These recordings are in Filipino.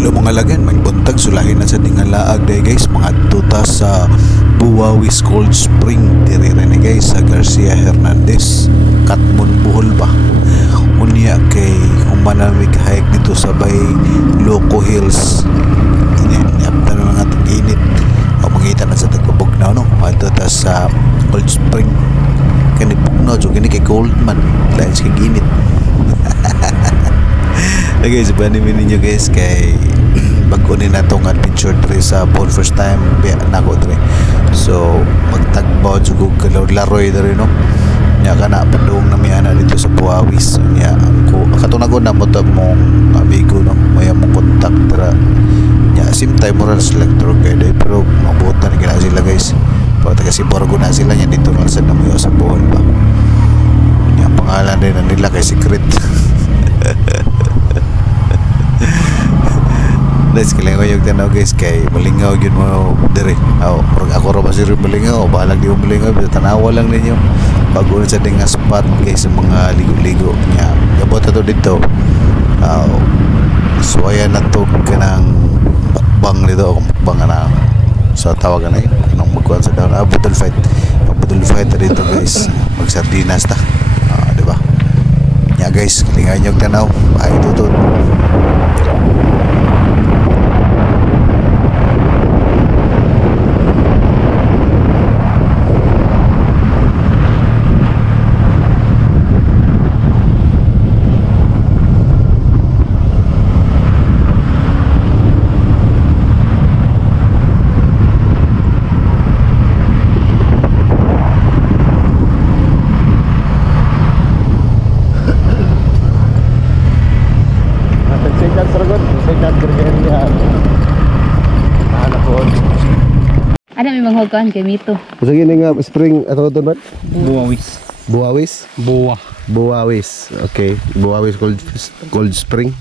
Hello mga lagyan, may buntag sulahin na sa tingalaag day guys, mga tuta sa Buwawis Cold Spring diri rin guys sa Garcia Hernandez, Katmon Bohol ba. Unya kay humanamig hike dito sa bay Loco Hills. Iniyapta na nga itong init o mangita na sa tagpabog na no, mga tuta sa Cold Spring kanipugno, so kini kay cold man dahil sa init. Okay, so banimin ninyo guys kay bago ni na itong adventure tre sa Paul first time biya na ko tre. So magtagbaw jugog laroy dere no. Nya kana padung na miana dito sa Buwawis. Nya ko katunagon na mo ta mong amigo no, may mong kontak tra. Nya same time moral selector kay day pero mabuta na gina sila guys. Pagka kasi borgo na sila nya dito na sa namuyo sa Bohol ba. Nya pangalan din nila kay secret. Guys, kailangan ko yung tanaw guys kay malingaw yun mo dire. Ako ro ba sir malingaw o balag di mo malingaw, tanawa lang ninyo bago na sa nga spot guys sa mga ligo-ligo nya. Gabot to dito. So ayan na to kanang bakbang dito, bakbang na sa tawagan na nang magkuhan sa down budol fight. Budol fight dito guys. Mag sardinas ta. Di ba? Nya guys, kailangan yung tanaw. Ay tutut. Ada may manghugan kay Mito. Usa gini nga spring ato to ba? Buwawis. Buwawis? Buwawis. Okay. Buwawis cold spring.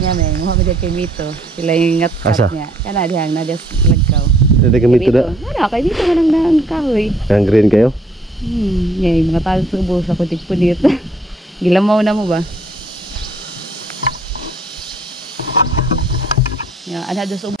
Nya may mo ba kay Mito. Sila yung ngat niya. Kana dihang na des lagkaw. Dede kami to da. Wala kay dito man ang kahoy. Ang green kayo? Nya yung mga tao subo sa kutik punit. Gilamaw na mo ba? Ya, ada dos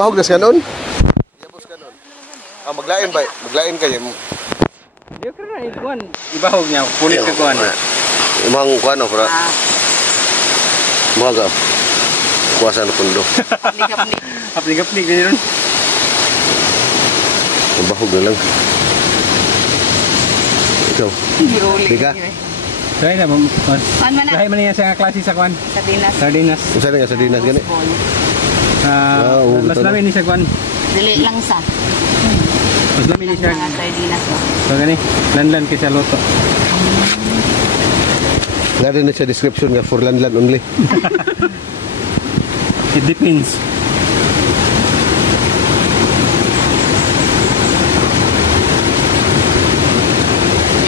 Bahog na siya noon? Yabos ka noon. Maglain ba? Maglain kayo. Di ka na ikuan. Ibahog niya, punit ka kuan. Imang kuan o para. Mga ka. Kuwasa na pundo. Aplik-aplik din ron. Bahog na lang. Ikaw. Di ka? Dahil na, dahil man niya sa klase sa kuan. Sardinas. Usa na nga sardinas gani? Mas lamin ni sa kuan. Dili lang sa. Mas lamin ni siya. Sardinas. So gani, lanlan kay sa loto. Lari na siya description nga for landland only. It depends.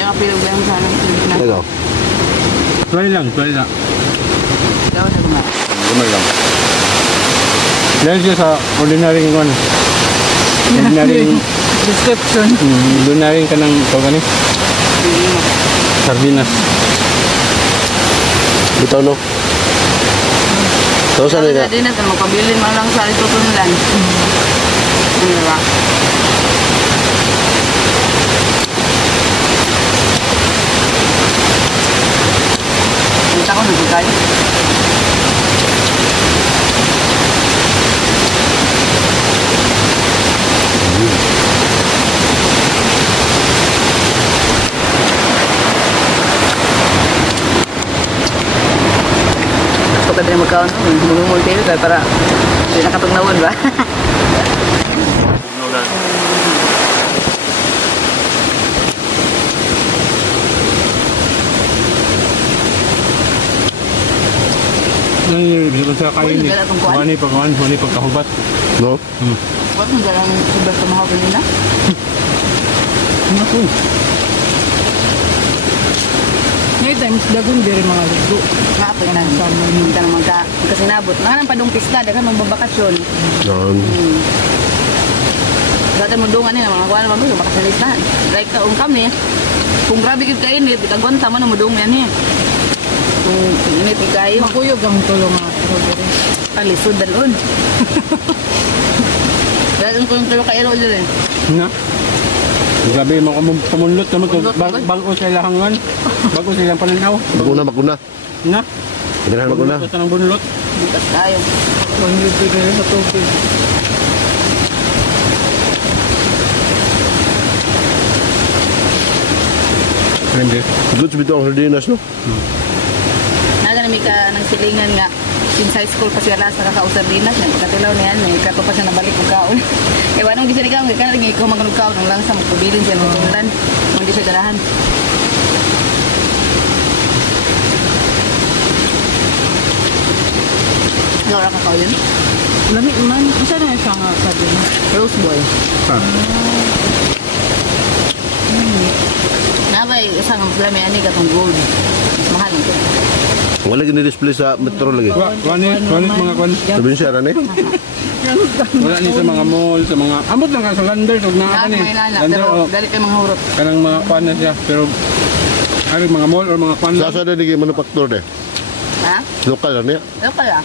Yung apilo ba yung sana? Ikaw? Tuwali lang. Ikaw na guma. Gumay lang. Dahil siya sa ordinary kuan. Ordinary Description. Ordinary ka ng gani. Sardinas. Bitaw no? So saan na? Sardinas, makabilin man lang sa itutunan. Diba? Kita ko nagugay. Pagka din magkaon, mumul kayo para hindi nakatugnawan ba? Bisa sa kain ni. Wani pagkahubat. No? Huwag mo dalang sobrang tumahaw kanina. Ano po? May times dagon diri mga ligo. Nga po na. Hindi ka naman kasinabot. Nga padong pista, dagan magbabakasyon. Yan. Dati mo dungan niya, mga kuha naman mo, bakasalis na. Like kami, kung grabe kayo kainit, ikagwanta mo na mo dungan niya. Kung init kayo, Makuyog ang tulong nga ito diri. palisod dalon. Dahil kung tulo kayo ulit eh. Na? Grabe mo pumunlot naman to. Bago sila hangan. Bago silang pananaw. Maguna. Na? Ganahan maguna. Ito ng bunlot. Bukas tayo. Mangyod diri sa tubig. Hindi. Goods bito ang sardinas, no? Naganami ka ng silingan nga. Since high school pa siya last nakakausap dinas. Katilaw niyan, kato pa siya nabalik ko kaon. Eh, wanong di siya nikaw, kaya naging ikaw maganog kaon. Ang langsa, magpubilin siya ng tumulan. Hindi siya garahan. Ano oras ka kaon yun? Lami man, isa na siya nga sabi na. Rose boy. Ah. Nabay, isang lami ani katong gold. Mas mahal ito. Wala gini-display sa metro lagi. Wanit mga kwan. Sabi niya siya, Rane? Wala ni sa mga mall, sa mga... Ambot lang ka sa lander. Huwag na ka Lahat ni. mga inana, Lander, pero oh. galit kayo mga hurot. Kanang mga kwan na siya. Pero... Ano mga mall or mga kwan lang. Sasa na naging manufacturer de. Ha? Lokal na niya. Ano kaya?